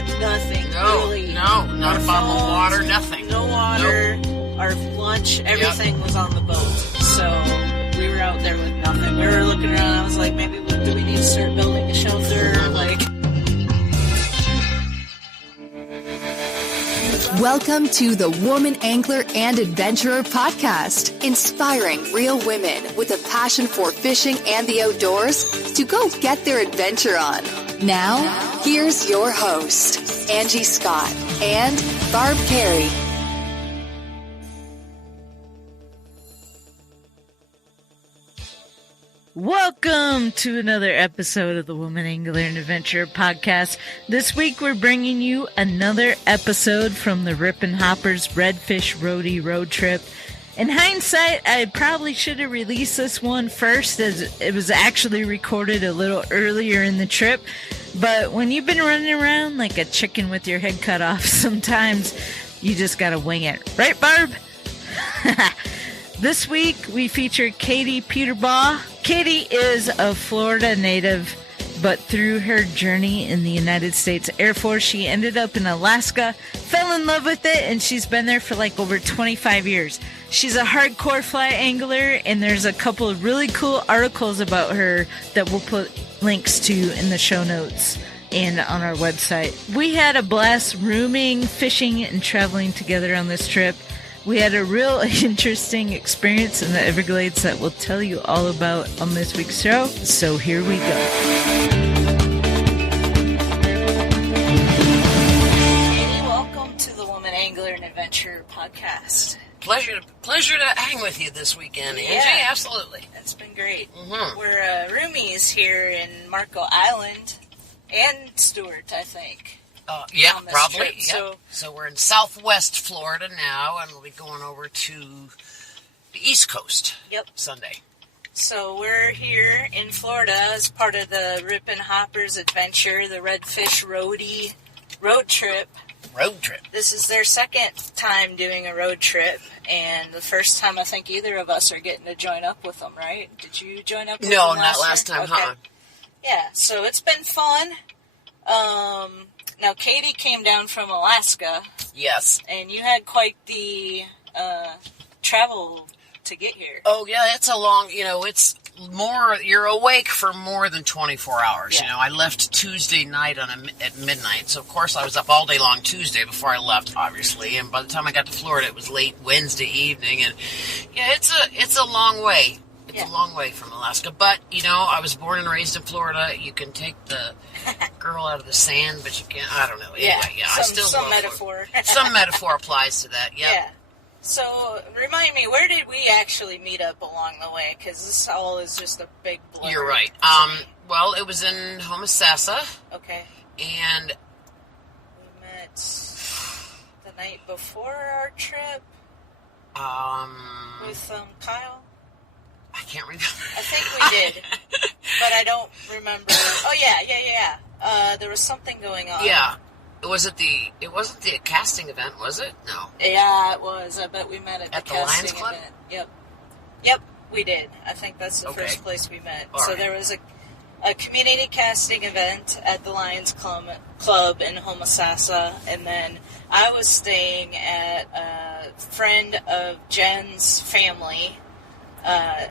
had nothing. No, really. no, not a bottle of water, nothing. No water. Nope. Our lunch, everything was on the boat. So we were out there with nothing. We were looking around. I was like, maybe do we need to start building a shelter? Like. Welcome to the Woman Angler and Adventurer podcast, inspiring real women with a passion for fishing and the outdoors to go get their adventure on. Now, here's your host, Angie Scott and Barb Carey. Welcome to another episode of the Woman Angler and Adventurer podcast. This week we're bringing you another episode from the Rippin' Hoppers Redfish Roadie road trip. In hindsight, I probably should have released this one first, as it was actually recorded a little earlier in the trip. But when you've been running around like a chicken with your head cut off, sometimes you just gotta wing it. Right, Barb? This week, we feature Katie Puterbaugh. Katie is a Florida native, but through her journey in the United States Air Force, she ended up in Alaska, fell in love with it, and she's been there for like over 25 years. She's a hardcore fly angler, and there's a couple of really cool articles about her that we'll put links to in the show notes and on our website. We had a blast rooming, fishing, and traveling together on this trip. We had a real interesting experience in the Everglades that we'll tell you all about on this week's show. So here we go. Katie, welcome to the Woman Angler and Adventurer podcast. Pleasure to hang with you this weekend, Angie. Yeah. Absolutely. It's been great. Mm-hmm. We're roomies here in Marco Island and Stewart, I think. Yeah, on this probably. trip. Yeah. So we're in southwest Florida now, and we'll be going over to the East Coast. Yep. Sunday. So we're here in Florida as part of the Rippin' Hoppers adventure, the Redfish Roadie road trip. Road trip. This is their second time doing a road trip, and the first time I think either of us are getting to join up with them, right? Did you join up with No, them not last time, Okay. huh? Yeah, so it's been fun. Now, Katie came down from Alaska, Yes. and you had quite the travel to get here. Oh, yeah, it's a long, it's more, you're awake for more than 24 hours. Yeah. I left Tuesday night at midnight, so of course I was up all day long Tuesday before I left, obviously, and by the time I got to Florida, it was late Wednesday evening, and yeah, it's a long way. It's a long way from Alaska, but, I was born and raised in Florida. You can take the girl out of the sand, but you can't, I don't know. Anyway, I still some love metaphor. Some metaphor applies to that, yep. Yeah. So, remind me, where did we actually meet up along the way? Because this all is just a big blur. You're right. Well, it was in Homosassa. Okay. And We met the night before our trip with Kyle. I can't remember. I think we did, but I don't remember. Oh, yeah. There was something going on. Yeah. It wasn't the casting event, was it? No. Yeah, it was. I bet we met at the Lions casting Club? event. Yep, we did. I think that's the Okay. first place we met. All so right. there was a community casting event at the Lions Club in Homosassa, and then I was staying at a friend of Jen's family,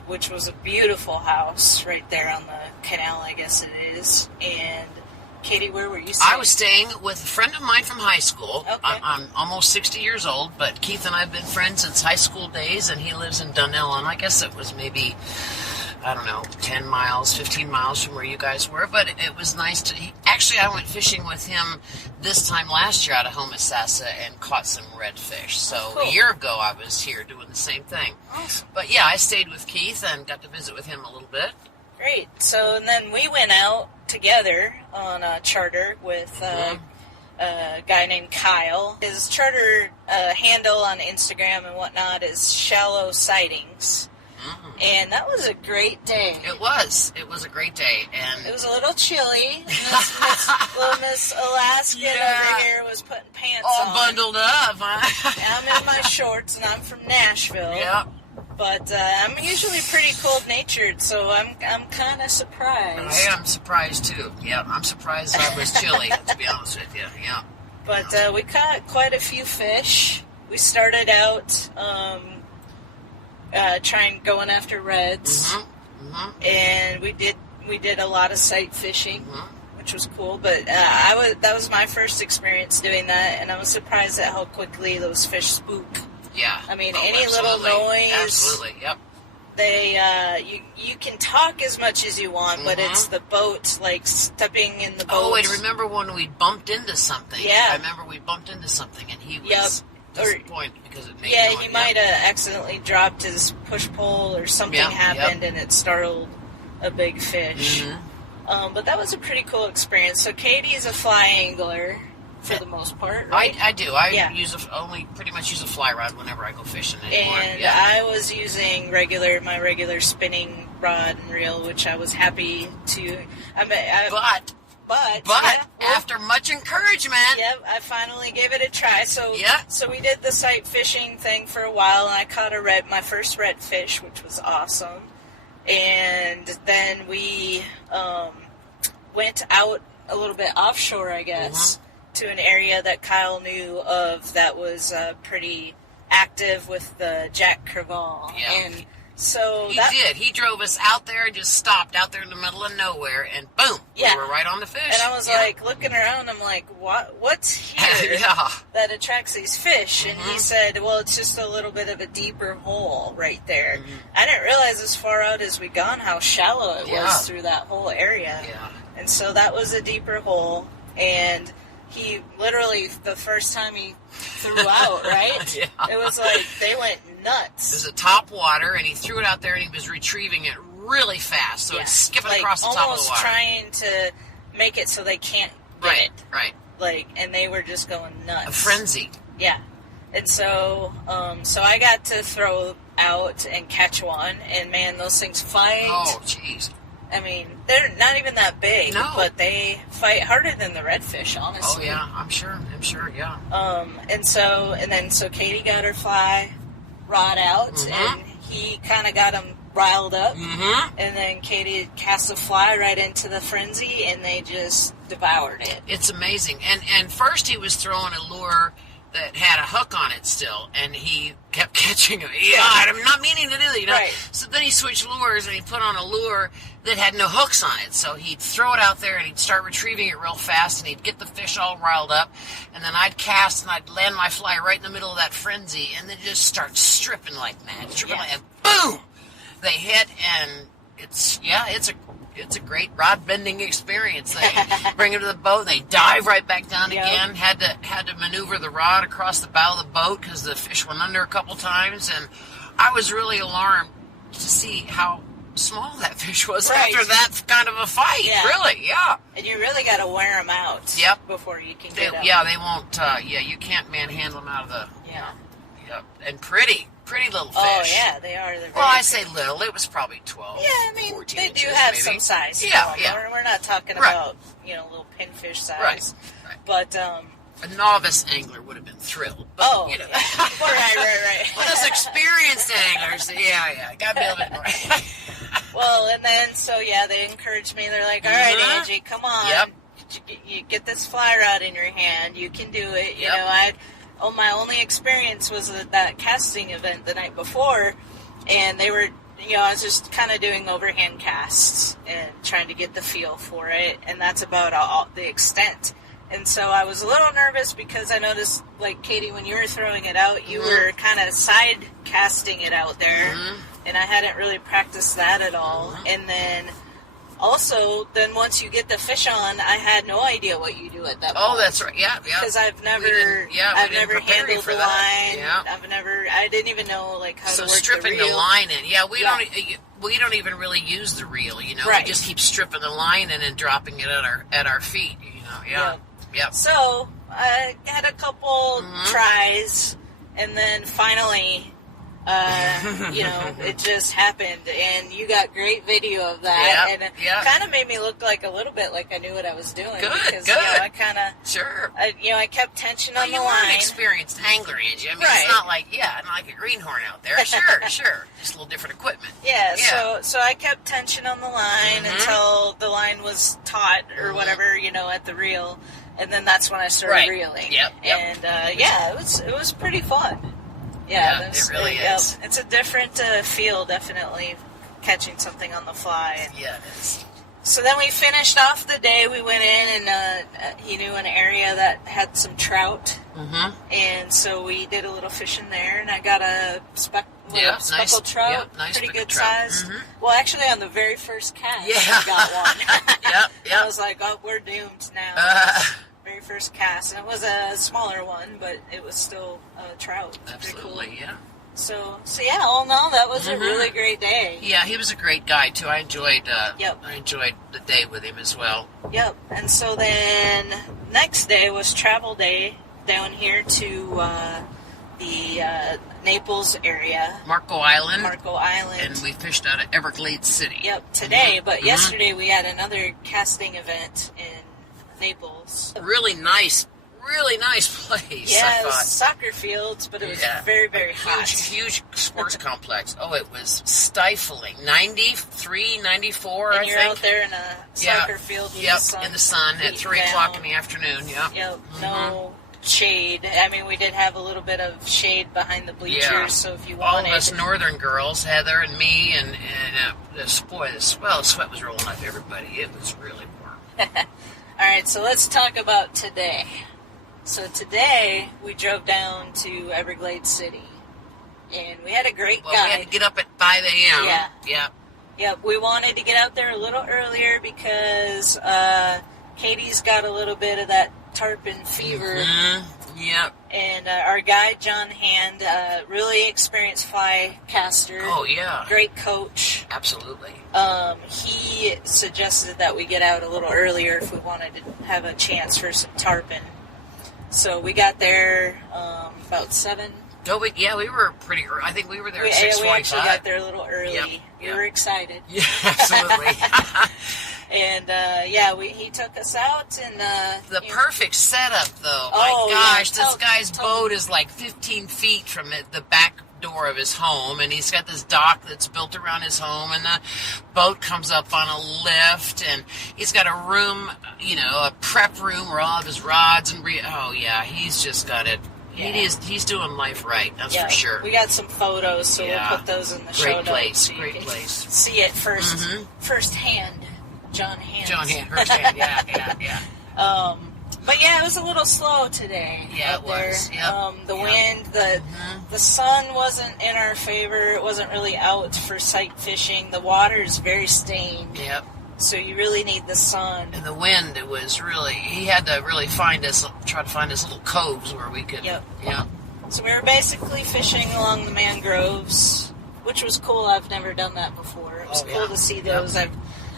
which was a beautiful house right there on the canal, I guess it is. And Katie, where were you staying? I was staying with a friend of mine from high school. Okay. I'm almost 60 years old, but Keith and I have been friends since high school days, and he lives in Dunellen. I guess it was maybe, 10 miles, 15 miles from where you guys were, but it was nice to... Actually, I went fishing with him this time last year out of Homosassa and caught some redfish. So Cool. A year ago, I was here doing the same thing. Awesome. But yeah, I stayed with Keith and got to visit with him a little bit. Great. So, and then we went out together on a charter with a guy named Kyle. His charter handle on Instagram and whatnot is Shallow Sightings. Mm-hmm. And that was a great day. It was a great day. And It was a little chilly. Little Miss Alaskan over here was putting pants all on. bundled up, huh? And I'm in my shorts, and I'm from Nashville. Yeah. But I'm usually pretty cold-natured, so I'm kind of surprised. I am surprised too. Yeah, I'm surprised I was chilly. To be honest with you, yeah. But we caught quite a few fish. We started out going after reds, and we did a lot of sight fishing, which was cool. But that was my first experience doing that, and I was surprised at how quickly those fish spook. Yeah. I mean, any little noise. Absolutely, yep. They, you can talk as much as you want, but it's the boat, like stepping in the boat. Oh, wait, remember when we bumped into something? Yeah. I remember we bumped into something, and he was disappointed because it made noise. He might have accidentally dropped his push-pole or something happened, and it startled a big fish. But that was a pretty cool experience. So Katie's a fly angler. For the most part, right? I do. I pretty much use a fly rod whenever I go fishing anymore. And I was using my regular spinning rod and reel, which I was happy to. But after much encouragement, I finally gave it a try. So we did the sight fishing thing for a while, and I caught my first redfish, which was awesome. And then we went out a little bit offshore, I guess. To an area that Kyle knew of that was pretty active with the Jack Crevalle. Yeah. And so He drove us out there and just stopped out there in the middle of nowhere, and boom, we were right on the fish. And I was like looking around, I'm like, what's here that attracts these fish? And he said, well, it's just a little bit of a deeper hole right there. I didn't realize as far out as we gone how shallow it was through that whole area. Yeah. And so that was a deeper hole, and he literally, the first time he threw out, right? It was like they went nuts. It was a top water, and he threw it out there, and he was retrieving it really fast. So it's skipping across the top of the water. Almost trying to make it so they can't get it. Right. And they were just going nuts. A frenzy. Yeah. And so, so I got to throw out and catch one, and man, those things fight. Oh, jeez. I mean, they're not even that big, but they fight harder than the redfish, honestly. Oh, yeah, I'm sure, yeah. And so Katie got her fly rod out, and he kind of got him riled up, and then Katie cast a fly right into the frenzy, and they just devoured it. It's amazing. And first he was throwing a lure that had a hook on it still, and he kept catching it. I'm not meaning to do that, Right. So then he switched lures, and he put on a lure that had no hooks on it. So he'd throw it out there, and he'd start retrieving it real fast, and he'd get the fish all riled up, and then I'd cast, and I'd land my fly right in the middle of that frenzy, and then just start stripping like mad. And boom! They hit, and it's a great rod bending experience. They bring it to the boat, and they dive right back down again. Had to maneuver the rod across the bow of the boat because the fish went under a couple times, and I was really alarmed to see how small that fish was after that kind of a fight. Really, And you really got to wear them out. Before you can get them. Yeah, they won't. You can't manhandle them out of the. And pretty little fish. Oh yeah, they are. Well, I say little. It was probably 12. Yeah, I mean, 14 they inches, do have maybe. some size. Yeah. We're not talking about little pinfish size. Right. But a novice angler would have been thrilled. But, right. But us experienced anglers, got to be a little bit more. Well, and then they encouraged me. They're like, "All right, Angie, come on, you get this fly rod in your hand. You can do it." You know, my only experience was at that casting event the night before, and they were, I was just kind of doing overhand casts and trying to get the feel for it, and that's about all the extent. And so I was a little nervous because I noticed, like, Katie, when you were throwing it out, you were kind of side casting it out there, and I hadn't really practiced that at all. And then also, once you get the fish on, I had no idea what you do at that point. Oh, that's right. Yeah. Because I've never handled the line. Yeah. I didn't even know, like, how to work stripping the reel. the line in. Yeah, we don't even really use the reel, We just keep stripping the line in and dropping it at our feet, Yeah. So I had a couple tries, and then finally It just happened, and you got great video of that, and it kind of made me look like a little bit like I knew what I was doing. Because, I kind of, sure. I kept tension on the you line. You're an experienced angler, Angie. I mean, right. It's not like a greenhorn out there. Sure. Just a little different equipment. Yeah. So I kept tension on the line until the line was taut or whatever, at the reel, and then that's when I started reeling. Yep. And it was pretty fun. Yeah, it really is. It's a different feel, definitely, catching something on the fly. Yeah, it is. So then we finished off the day. We went in, and he knew an area that had some trout. And so we did a little fishing there, and I got a speckled trout, pretty good size. Well, actually, on the very first cast, I got one. I was like, oh, we're doomed now. Very first cast, and it was a smaller one, but it was still a trout. Absolutely, cool. So all in all, that was a really great day. Yeah, he was a great guy too. I enjoyed the day with him as well. Yep. And so then next day was travel day down here to the Naples area, Marco Island, and we fished out of Everglades City. Yep, today. But yesterday we had another casting event in Naples. Really nice place. Yeah, it was soccer fields, but it was very, very hot. Huge sports complex. Oh, it was stifling. 93, 94, and I you're think. out there in a soccer field in the sun at 3 o'clock in the afternoon. Yep, no shade. I mean, we did have a little bit of shade behind the bleachers, so if you wanted... All of us northern girls, Heather and me, and the sweat was rolling off everybody. It was really warm. All right, so let's talk about today. So today, we drove down to Everglades City, and we had a great guide. We had to get up at 5 a.m. Yep, we wanted to get out there a little earlier because Katie's got a little bit of that tarpon fever. Yep. And our guide, John Hand, really experienced fly caster. Oh, yeah. Great coach. Absolutely. He suggested that we get out a little earlier if we wanted to have a chance for some tarpon. So we got there about 7. Oh, we were pretty early. I think we were there at 6:45. We actually got there a little early. Yep. We were excited. Yeah, absolutely. And, he took us out. And the perfect setup, though. My gosh, this guy's boat is like 15 feet from the back door of his home, and he's got this dock that's built around his home, and the boat comes up on a lift, and he's got a room, a prep room where all of his rods and he's just got it. Yeah. He's doing life right, that's for sure. We got some photos, so we'll put those in the show notes. So Great place. See it first hand. John Hand, first hand, yeah. But it was a little slow today. Yeah, it was. The wind, the sun wasn't in our favor. It wasn't really out for sight fishing. The water is very stained. Yep. So you really need the sun. And the wind, it was really, he had to really try to find us little coves where we could. Yep. So we were basically fishing along the mangroves, which was cool. I've never done that before. It was cool to see those.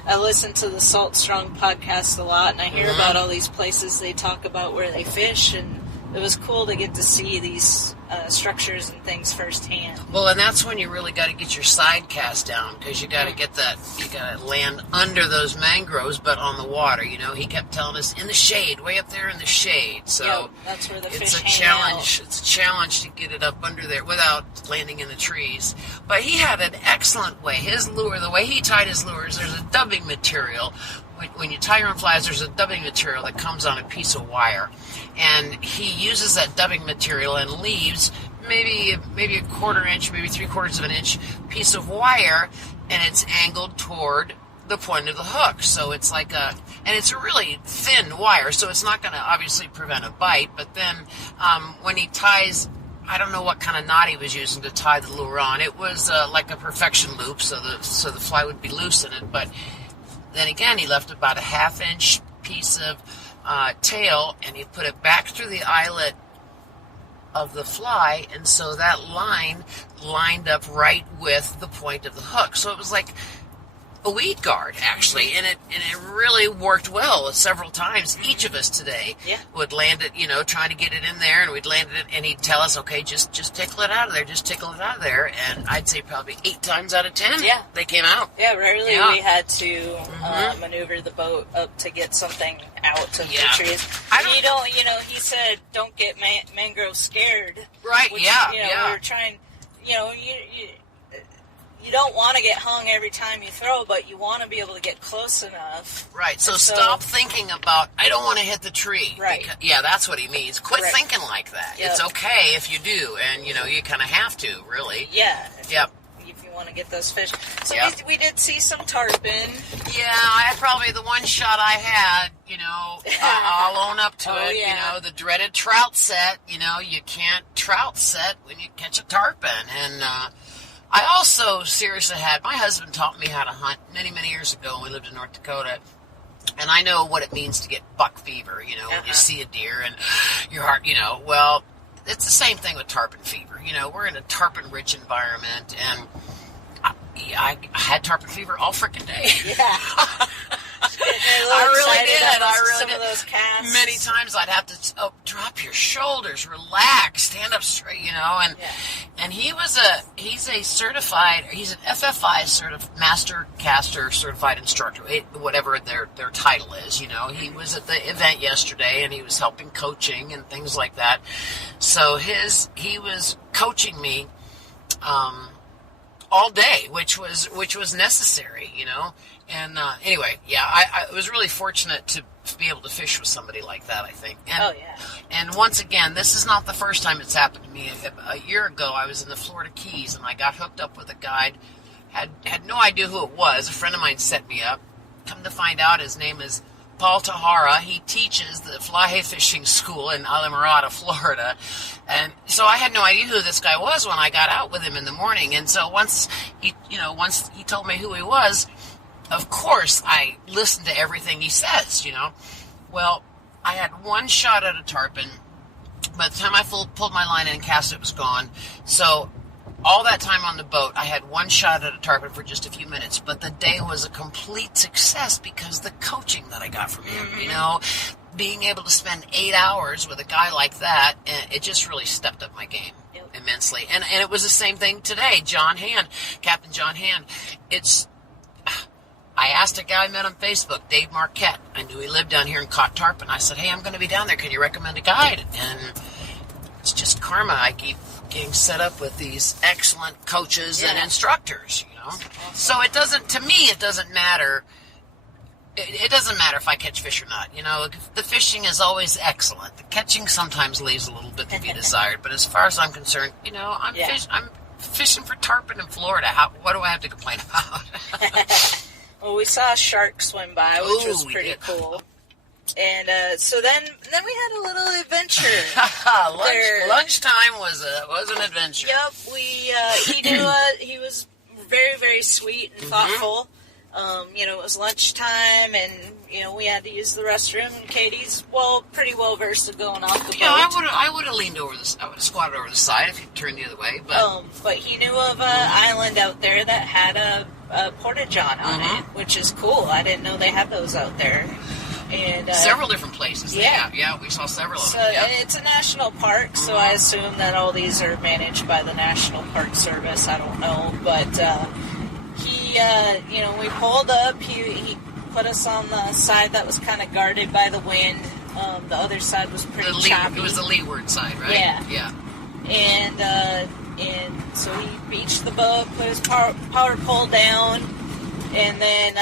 I listen to the Salt Strong podcast a lot, and I hear about all these places they talk about where they fish, and it was cool to get to see these structures and things firsthand. Well, and that's when you really got to get your side cast down, because you got to get that, you got to land under those mangroves, but on the water. He kept telling us in the shade, way up there in the shade. So that's where the it's fish a challenge. It's a challenge to get it up under there without landing in the trees. But he had an excellent way. His lure, the way he tied his lures, there's a dubbing material. When you tie your own flies, there's a dubbing material that comes on a piece of wire. And he uses that dubbing material and leaves maybe a quarter inch, maybe 3/4 of an inch piece of wire, and it's angled toward the point of the hook. So it's like and it's a really thin wire, so it's not going to obviously prevent a bite. But then when he ties, I don't know what kind of knot he was using to tie the lure on. It was like a perfection loop, so the fly would be loose in it. But then again, he left about a 1/2 inch piece of tail, and he put it back through the eyelet of the fly, and so that line lined up right with the point of the hook. So it was like a weed guard, actually, and it really worked well several times. Each of us today would land it, trying to get it in there, and we'd land it, and he'd tell us, okay, just tickle it out of there, just tickle it out of there, and I'd say probably 8 times out of 10, they came out. Yeah, rarely we had to maneuver the boat up to get something out of the trees. He said, don't get mangrove scared. Right, which, we're trying, you don't want to get hung every time you throw, but you want to be able to get close enough. Right, so stop thinking about, I don't want to hit the tree. Right. Because, that's what he means. Quit thinking like that. Yep. It's okay if you do, and, you kind of have to, really. Yeah. Yep. If you want to get those fish. So we did see some tarpon. Yeah, I probably, the one shot I had, I'll own up to it. Yeah. The dreaded trout set, you can't trout set when you catch a tarpon. And, I also seriously my husband taught me how to hunt many, many years ago when we lived in North Dakota. And I know what it means to get buck fever, when you see a deer and your heart, well, it's the same thing with tarpon fever. We're in a tarpon-rich environment, and I had tarpon fever all freaking day. Yeah. I really did. Some of those casts. Many times I'd have to drop your shoulders, relax, stand up straight, and he's a certified, he's an FFI master caster certified instructor, whatever their title is, He was at the event yesterday, and he was helping coaching and things like that. So he was coaching me all day, which was necessary, And anyway, I was really fortunate to be able to fish with somebody like that, I think. And, And once again, this is not the first time it's happened to me. A year ago, I was in the Florida Keys, and I got hooked up with a guide. Had no idea who it was. A friend of mine set me up. Come to find out, his name is Paul Tahara. He teaches the fly fishing school in Islamorada, Florida. And so I had no idea who this guy was when I got out with him in the morning. And so once he told me who he was, of course I listened to everything he says, Well, I had one shot at a tarpon. By the time I pulled my line in and cast it, was gone. So all that time on the boat, I had one shot at a tarpon for just a few minutes, but the day was a complete success because the coaching that I got from him, being able to spend 8 hours with a guy like that, it just really stepped up my game immensely. And it was the same thing today. Captain John Hand. I asked a guy I met on Facebook, Dave Marquette. I knew he lived down here and caught tarpon. I said, hey, I'm going to be down there. Can you recommend a guide? And it's just karma. I keep getting set up with these excellent coaches and instructors, So it doesn't matter. It doesn't matter if I catch fish or not. The fishing is always excellent. The catching sometimes leaves a little bit to be desired. But as far as I'm concerned, I'm fishing for tarpon in Florida. What do I have to complain about? Well, we saw a shark swim by, which was pretty cool. And so then we had a little adventure. Lunchtime was an adventure. Yep, he was very, very sweet and thoughtful. It was lunchtime, and we had to use the restroom. And Katie's pretty well versed at going off the boat. Yeah, I would have leaned over I would have squatted over the side if you turned the other way. But he knew of an island out there that had a porta-john on it, which is cool. I didn't know they had those out there. And several different places. Yeah, we saw several of them. And it's a national park, so I assume that all these are managed by the National Park Service. I don't know, but we pulled up. He put us on the side that was kind of guarded by the wind. The other side was pretty choppy. It was the leeward side, right? Yeah. And so he beached the boat, put his power pole down, and then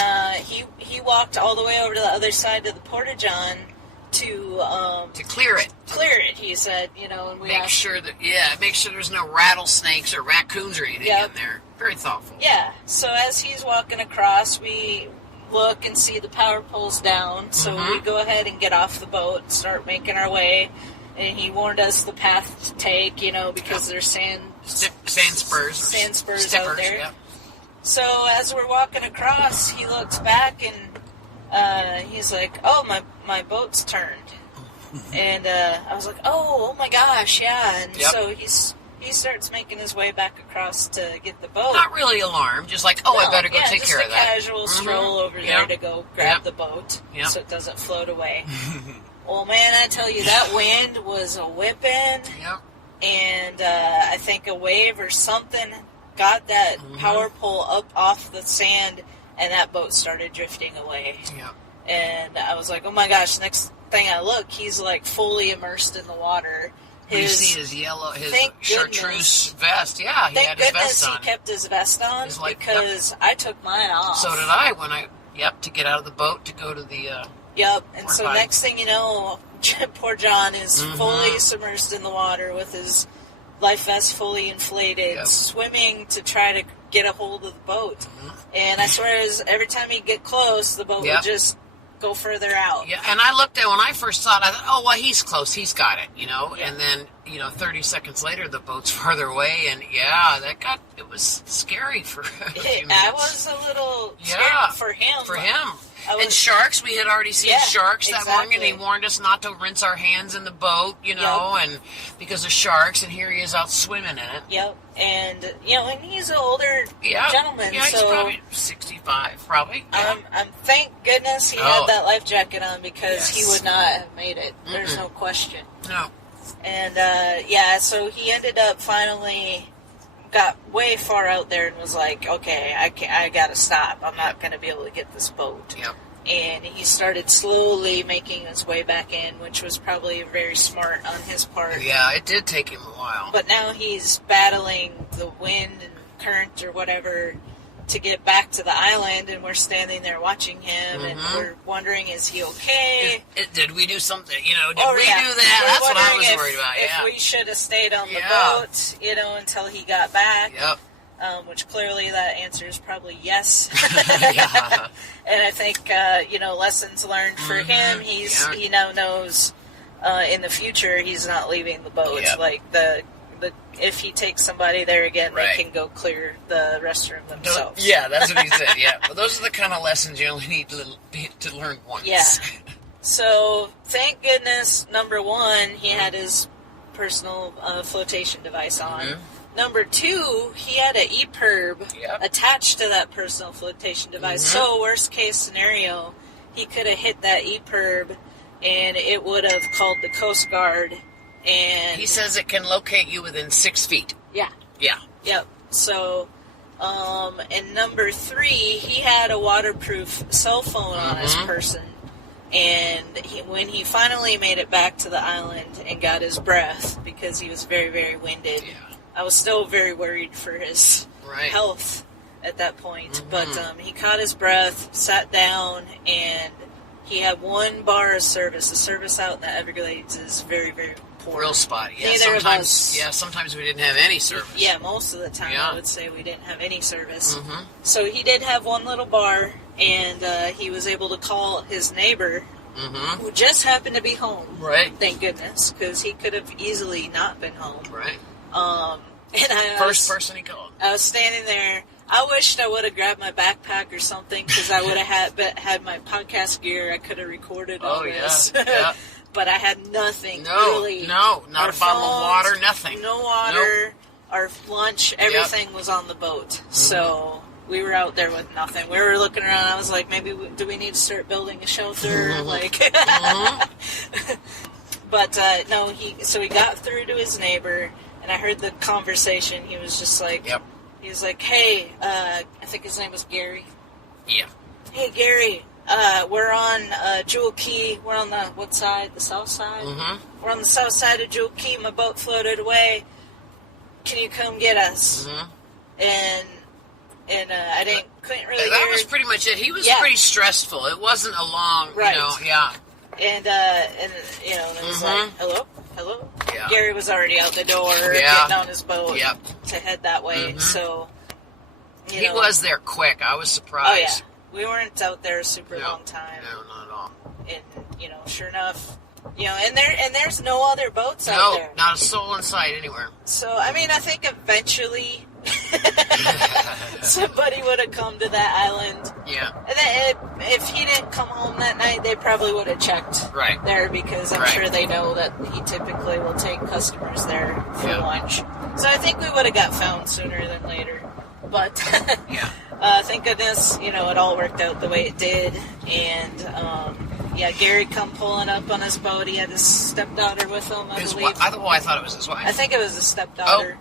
he walked all the way over to the other side of the porta-john to clear it. He said, and we make sure there's no rattlesnakes or raccoons or anything in there. Very thoughtful. Yeah. So as he's walking across, we look and see the power pole's down. So we go ahead and get off the boat and start making our way. And he warned us the path to take, because there's sand spurs out there. Yep. So as we're walking across, he looks back and he's like, "Oh, my boat's turned." And I was like, "Oh my gosh, yeah!" And so he's he starts making his way back across to get the boat. Not really alarmed, just like, I better go take care of that. Just a casual stroll over there to go grab the boat so it doesn't float away. Well, man, I tell you, that wind was a whipping. Yep. And I think a wave or something got that power pole up off the sand, and that boat started drifting away. Yep. And I was like, oh my gosh, next thing I look, he's like fully immersed in the water. You see his chartreuse vest. Yeah, he had his vest on. Thank goodness he kept his vest on, because I took mine off. So did I to get out of the boat to go to the... Yep, and so next thing you know, poor John is fully submersed in the water with his life vest fully inflated, swimming to try to get a hold of the boat. And I swear, every time he'd get close, the boat would just go further out. Yeah, and I looked at, when I first saw it, I thought, he's close, he's got it, and then, 30 seconds later, the boat's farther away, and it was scary for a few minutes. I was a little scared for him. For him. And sharks, we had already seen sharks that morning, and he warned us not to rinse our hands in the boat, and because of sharks, and here he is out swimming in it. Yep, and, and he's an older gentleman, yeah, he's probably 65, probably. I'm thank goodness he had that life jacket on, because he would not have made it. There's no question. No. And, so he ended up finally... got way far out there and was like, okay, I gotta stop. I'm not gonna be able to get this boat. Yep. And he started slowly making his way back in, which was probably very smart on his part. Yeah, it did take him a while. But now he's battling the wind and current or whatever to get back to the island, and we're standing there watching him, and we're wondering, is he okay? Did we do something? Did we do that? That's what I was worried about. If we should have stayed on the boat, until he got back. Yep. Which clearly that answer is probably yes. Yeah. And I think lessons learned for him. He now knows in the future he's not leaving the boat. Yep. Like if he takes somebody there again, they can go clear the restroom themselves. Yeah, that's what he said. Yeah, but those are the kind of lessons you only need to learn once. Yeah. So thank goodness, number one, he had his personal flotation device on. Number two, he had an EPIRB attached to that personal flotation device. So worst case scenario, he could have hit that EPIRB, and it would have called the Coast Guard. And he says it can locate you within 6 feet. Yeah. Yeah. Yep. So, and number three, he had a waterproof cell phone on his person. And when he finally made it back to the island and got his breath, because he was very, very winded, I was still very worried for his health at that point. But he caught his breath, sat down, and he had one bar of service. The service out in the Everglades is very, very poor. Real spotty. Yeah, sometimes we didn't have any service. Yeah, most of the time I would say we didn't have any service. So he did have one little bar, and he was able to call his neighbor, who just happened to be home. Right. Thank goodness, because he could have easily not been home. Right. And First person he called. I was standing there. I wished I would have grabbed my backpack or something, because I would have had my podcast gear. I could have recorded all this. Yeah. But I had nothing, really. No, not a bottle of water, nothing. No water. Nope. Our lunch, everything was on the boat. So we were out there with nothing. We were looking around. I was like, maybe do we need to start building a shelter? But no, he got through to his neighbor, and I heard the conversation. He was just like, he was like, hey, I think his name was Gary. Yeah. Hey, Gary. We're on Jewel Key. We're on the what side? The south side? We're on the south side of Jewel Key. My boat floated away. Can you come get us? And I couldn't really That was pretty much it. He was pretty stressful. It wasn't a long, And it was like, hello? Yeah. Gary was already out the door, getting on his boat to head that way. So, he was there quick. I was surprised. Oh, yeah. We weren't out there a super long time. No, not at all. And, sure enough, and there's no other boats out there. No, not a soul in sight anywhere. So, I mean, I think eventually somebody would have come to that island. Yeah. And then if he didn't come home that night, they probably would have checked there, because I'm sure they know that he typically will take customers there for lunch. So I think we would have got found sooner than later. But thank goodness, it all worked out the way it did. And Gary come pulling up on his boat. He had his stepdaughter with him, I believe. I thought it was his wife. I think it was his stepdaughter.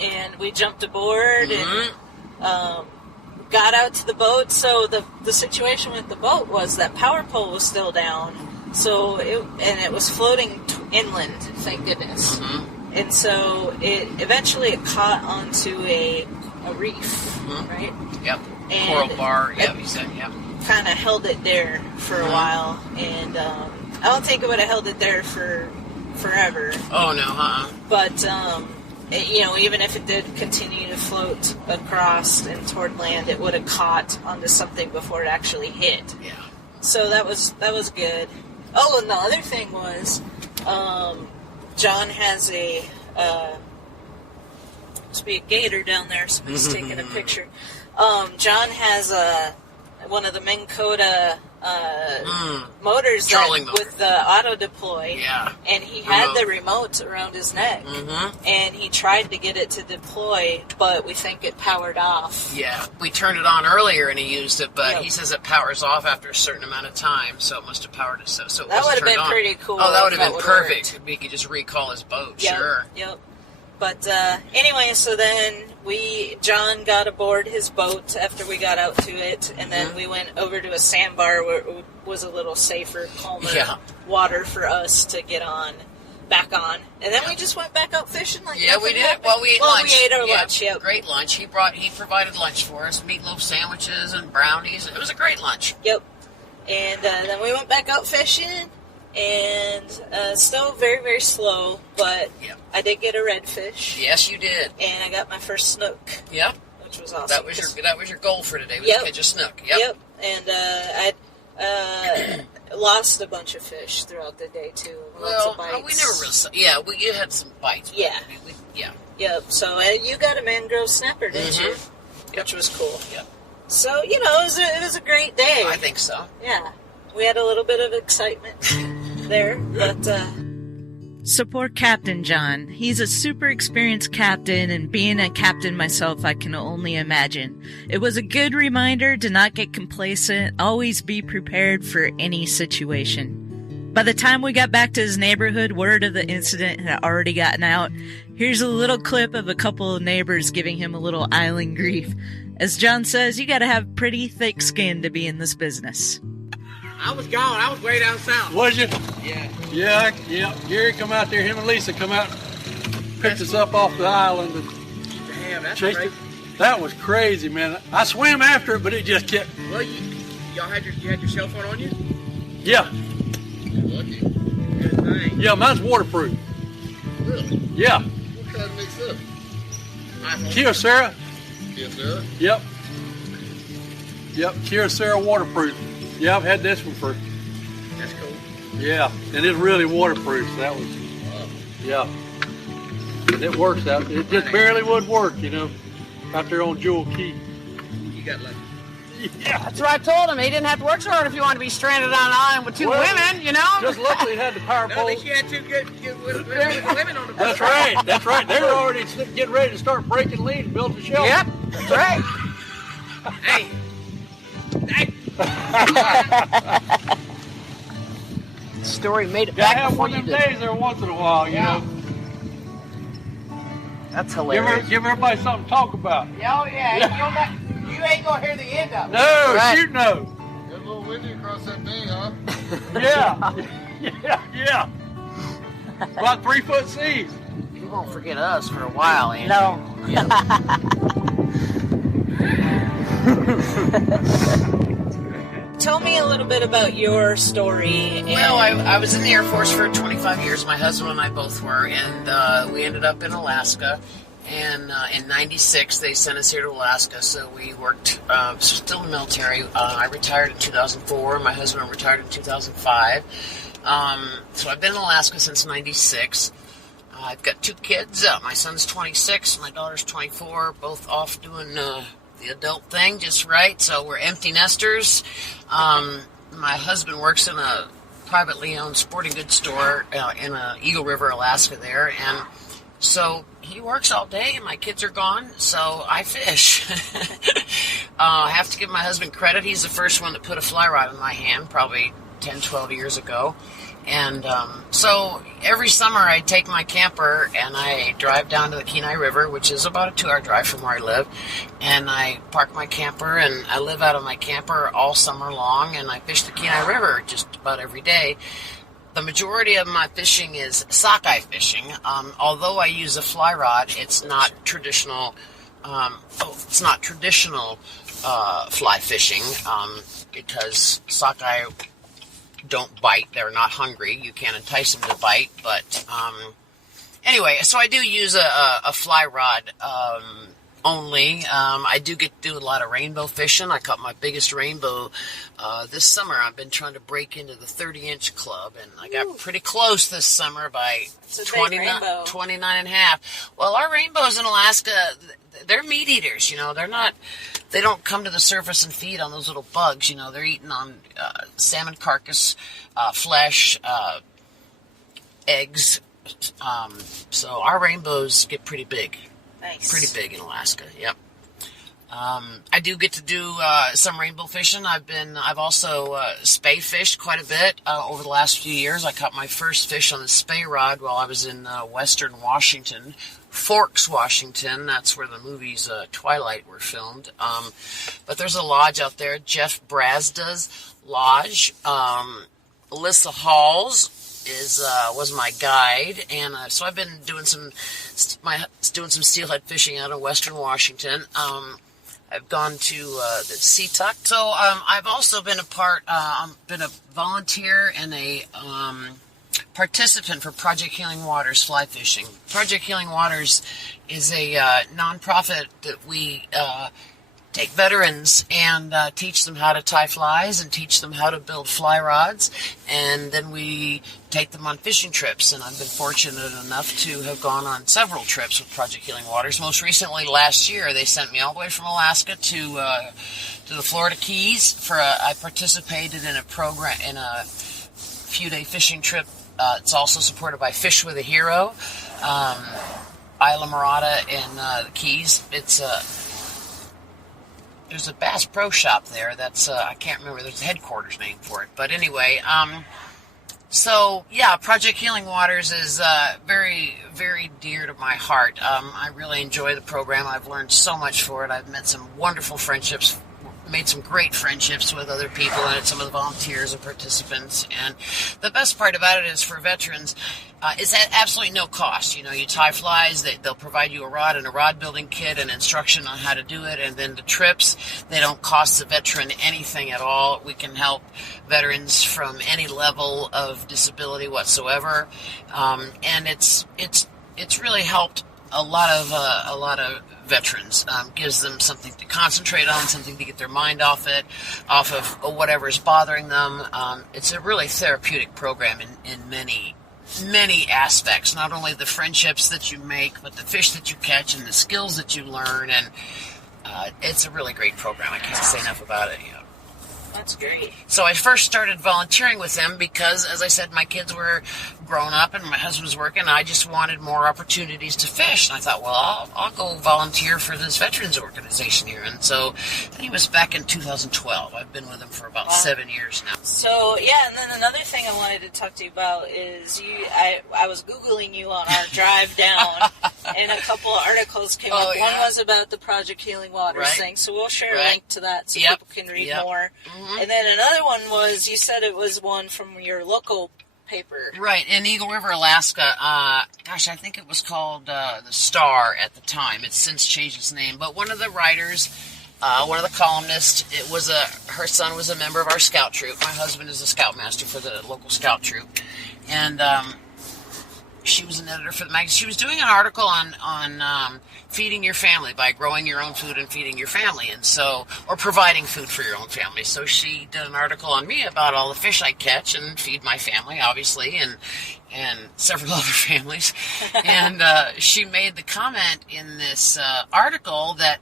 And we jumped aboard and got out to the boat. So the situation with the boat was that power pole was still down. So it was floating inland, thank goodness. Mm-hmm. And so it eventually caught onto a reef, right? Yep. And coral bar. Yep. You said. Yep. Kind of held it there for a while, and I don't think it would have held it there for forever. Oh no, But even if it did continue to float across and toward land, it would have caught onto something before it actually hit. Yeah. So that was good. Oh, and the other thing was, John has must be a gator down there. Somebody's taking a picture. John has one of the Minn Kota motors with the auto deploy. Yeah. And he had the remote around his neck. Mm-hmm. And he tried to get it to deploy, but we think it powered off. Yeah. We turned it on earlier and he used it, but he says it powers off after a certain amount of time, so it must have powered it. So that would have been pretty cool. Oh, that would have been perfect. We could just recall his boat. Yep. Sure. Yep. But anyway, so then John got aboard his boat after we got out to it, and then we went over to a sandbar where it was a little safer, calmer water for us to get back on. And then we just went back out fishing like nothing we did. happened. Well, we ate lunch. We ate our lunch, Great lunch. He provided lunch for us, meatloaf sandwiches and brownies. It was a great lunch. Yep. And then we went back out fishing. And still very, very slow, but I did get a redfish. Yes, you did. And I got my first snook. Yep. Which was awesome. That was your goal for today, was to catch a snook. Yep. And I lost a bunch of fish throughout the day, too. Lots of bites. We never really... Yeah, you had some bites. Yeah. Yep. So you got a mangrove snapper, didn't you? Which was cool. Yep. So, it was a great day. I think so. Yeah. We had a little bit of excitement there, but... Support Captain John. He's a super experienced captain, and being a captain myself, I can only imagine. It was a good reminder to not get complacent, always be prepared for any situation. By the time we got back to his neighborhood, word of the incident had already gotten out. Here's a little clip of a couple of neighbors giving him a little island grief. As John says, you gotta have pretty thick skin to be in this business. I was gone. I was way down south. Was you? Yeah. Yeah. Gary come out there. Him and Lisa come out, picked us up off the island, and damn, that's chased crazy. it. That was crazy, man. I swam after it, but it just kept. Well, y'all had your cell phone on you? Yeah. You're lucky. Good thing. Yeah, mine's waterproof. Really? Yeah. What kind of mix up? Kyocera. Kyocera? Yep. Kyocera waterproof. Yeah, I've had this one for... That's cool. Yeah, and it's really waterproof. So that was... Yeah. And it works out. It just barely would work, out there on Jewel Key. You got lucky. Yeah. That's what I told him. He didn't have to work so hard if you wanted to be stranded on an island with two women, Just luckily it had the power No, pole. at least you had two good women on the boat. That's right. They were already getting ready to start breaking lead and build a shelter. Yep, that's right. Hey. Story made it Gotta back have before one you of them did. days there once in a while, you know. That's hilarious. Give everybody something to talk about. Oh, yeah. You ain't going to hear the end of it. No, Right. shoot no. Got a little windy across that thing, huh? Yeah. About 3 foot seas. You won't forget us for a while, Andy. No. Tell me a little bit about your story. Well, I was in the Air Force for 25 years. My husband and I both were, and we ended up in Alaska. And in '96, they sent us here to Alaska, so we worked, still in the military. I retired in 2004. My husband retired in 2005. So I've been in Alaska since '96. I've got 2 kids. My son's 26, my daughter's 24, both off doing the adult thing just right. So we're empty nesters. My husband works in a privately owned sporting goods store in Eagle River, Alaska there. And so he works all day and my kids are gone, so I fish. I have to give my husband credit. He's the first one to put a fly rod in my hand, probably 10, 12 years ago. And so every summer I take my camper and I drive down to the Kenai River, which is about a 2-hour drive from where I live. And I park my camper and I live out of my camper all summer long. And I fish the Kenai River just about every day. The majority of my fishing is sockeye fishing. Although I use a fly rod, it's not traditional. Fly fishing because sockeye don't bite. They're not hungry. You can't entice them to bite. But anyway, so I do use a fly rod only. I do get to do a lot of rainbow fishing. I caught my biggest rainbow this summer. I've been trying to break into the 30-inch club, and I got pretty close this summer by 29 and a half. Well, our rainbows in Alaska, they're meat eaters. They don't come to the surface and feed on those little bugs. They're eating on salmon carcass, flesh, eggs. So our rainbows get pretty big. Nice. Pretty big in Alaska. Yep. I do get to do some rainbow fishing. I've also spey fished quite a bit over the last few years. I caught my first fish on the spey rod while I was in western Washington, Forks, Washington. That's where the movies Twilight were filmed. But there's a lodge out there, Jeff Brasda's Lodge. Alyssa Halls was my guide, and so I've been doing some steelhead fishing out of western Washington. I've gone to the Seatuck. So I've also been been a volunteer and a participant for Project Healing Waters fly fishing. Project Healing Waters is a nonprofit that we take veterans and teach them how to tie flies and teach them how to build fly rods, and then we take them on fishing trips. And I've been fortunate enough to have gone on several trips with Project Healing Waters. Most recently, last year, they sent me all the way from Alaska to the Florida Keys. I participated in a program in a few-day fishing trip. It's also supported by Fish with a Hero, Isla Morada, and the Keys. There's a Bass Pro Shop there. That's I can't remember. There's a headquarters name for it. But anyway, so yeah, Project Healing Waters is very, very dear to my heart. I really enjoy the program. I've learned so much for it. I've met some wonderful friendships, made some great friendships with other people and some of the volunteers and participants. And the best part about it is for veterans, it's at absolutely no cost. You tie flies, they'll provide you a rod and a rod building kit and instruction on how to do it. And then the trips, they don't cost the veteran anything at all. We can help veterans from any level of disability whatsoever. And it's really helped a lot of veterans. Gives them something to concentrate on, something to get their mind off of whatever is bothering them. It's a really therapeutic program in many aspects, not only the friendships that you make, but the fish that you catch and the skills that you learn. And it's a really great program. I can't say enough about it. That's great. So I first started volunteering with them because, as I said, my kids were grown up and my husband was working. I just wanted more opportunities to fish. And I thought, well, I'll go volunteer for this veterans organization here. And so he was back in 2012. I've been with him for about 7 years now. So, yeah, and then another thing I wanted to talk to you about is I was Googling you on our drive down, and a couple of articles came up. Yeah. One was about the Project Healing Waters thing, so we'll share a link to that so people can read more. Mm-hmm. And then another one was, you said it was one from your local paper. Right, in Eagle River, Alaska. I think it was called The Star at the time. It's since changed its name. But one of the writers, one of the columnists, her son was a member of our scout troop. My husband is a scoutmaster for the local scout troop. And she was an editor for the magazine. She was doing an article on feeding your family by growing your own food and feeding your family, or providing food for your own family. So she did an article on me about all the fish I catch and feed my family, obviously, and several other families. And she made the comment in this article that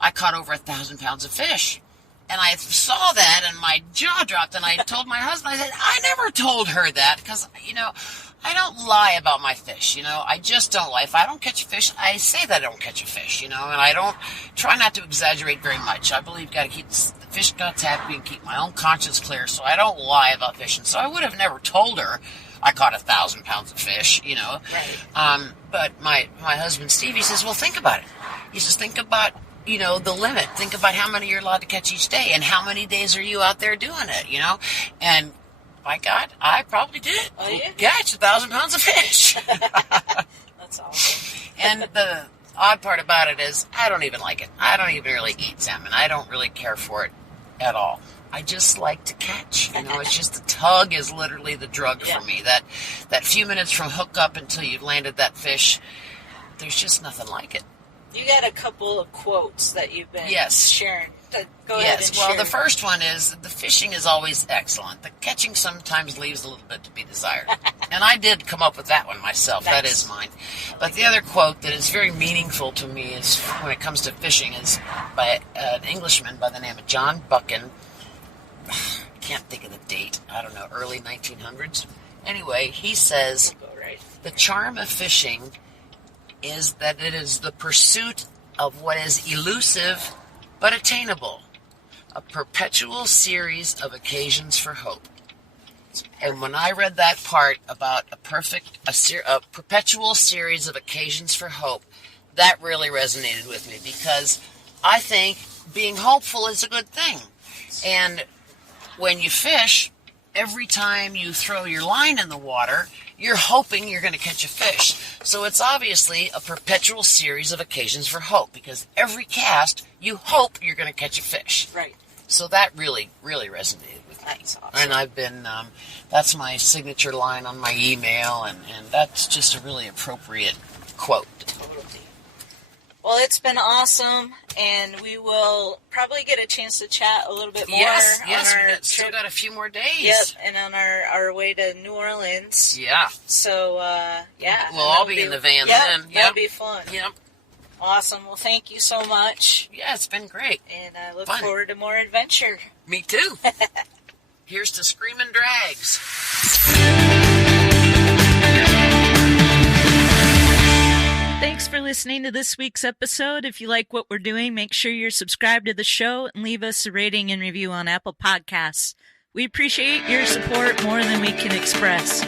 I caught over 1,000 pounds of fish. And I saw that and my jaw dropped, and I told my husband, I said, I never told her that because, I don't lie about my fish, I just don't lie. If I don't catch a fish, I say that I don't catch a fish, and I don't try not to exaggerate very much. I believe you've got to keep the fish guts happy and keep my own conscience clear, so I don't lie about fishing. So I would have never told her I caught 1,000 pounds of fish, Right. But my husband, Steve, he says, well, think about it. He says, think about the limit. Think about how many you're allowed to catch each day and how many days are you out there doing it, And by God, I probably did catch 1,000 pounds of fish. That's awesome. And the odd part about it is I don't even like it. I don't even really eat salmon. I don't really care for it at all. I just like to catch. It's just the tug is literally the drug for me. That few minutes from hook up until you've landed that fish, there's just nothing like it. You got a couple of quotes that you've been sharing. Go ahead and well, share. the first one is, the fishing is always excellent. The catching sometimes leaves a little bit to be desired. And I did come up with that one myself. Nice. That is mine. But the other quote that is very meaningful to me is, when it comes to fishing, is by an Englishman by the name of John Buchan. Can't think of the date. I don't know, early 1900s. Anyway, he says, the charm of fishing is that it is the pursuit of what is elusive but attainable, a perpetual series of occasions for hope. And when I read that part about a perpetual series of occasions for hope, that really resonated with me, because I think being hopeful is a good thing. And when you fish, every time you throw your line in the water, you're hoping you're going to catch a fish. So it's obviously a perpetual series of occasions for hope, because every cast, you hope you're going to catch a fish. Right. So that really, really resonated with me. That's awesome. And I've been, that's my signature line on my email, and that's just a really appropriate quote. Totally. Well, it's been awesome, and we will probably get a chance to chat a little bit more. Yes, on our still got a few more days. Yep, and on our way to New Orleans. Yeah. So, We'll all be in the van then. Yep. That'll be fun. Yep. Awesome. Well, thank you so much. Yeah, it's been great. And I look forward to more adventure. Me too. Here's to Screaming Drags. Thanks for listening to this week's episode. If you like what we're doing, make sure you're subscribed to the show and leave us a rating and review on Apple Podcasts. We appreciate your support more than we can express.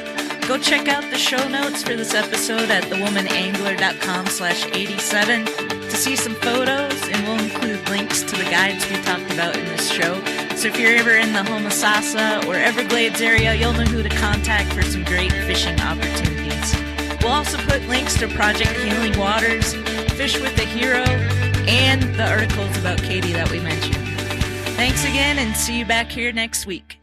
Go check out the show notes for this episode at thewomanangler.com/87 to see some photos, and we'll include links to the guides we talked about in this show. So if you're ever in the Homosassa or Everglades area, you'll know who to contact for some great fishing opportunities. We'll also put links to Project Healing Waters, Fish with a Hero, and the articles about Katie that we mentioned. Thanks again, and see you back here next week.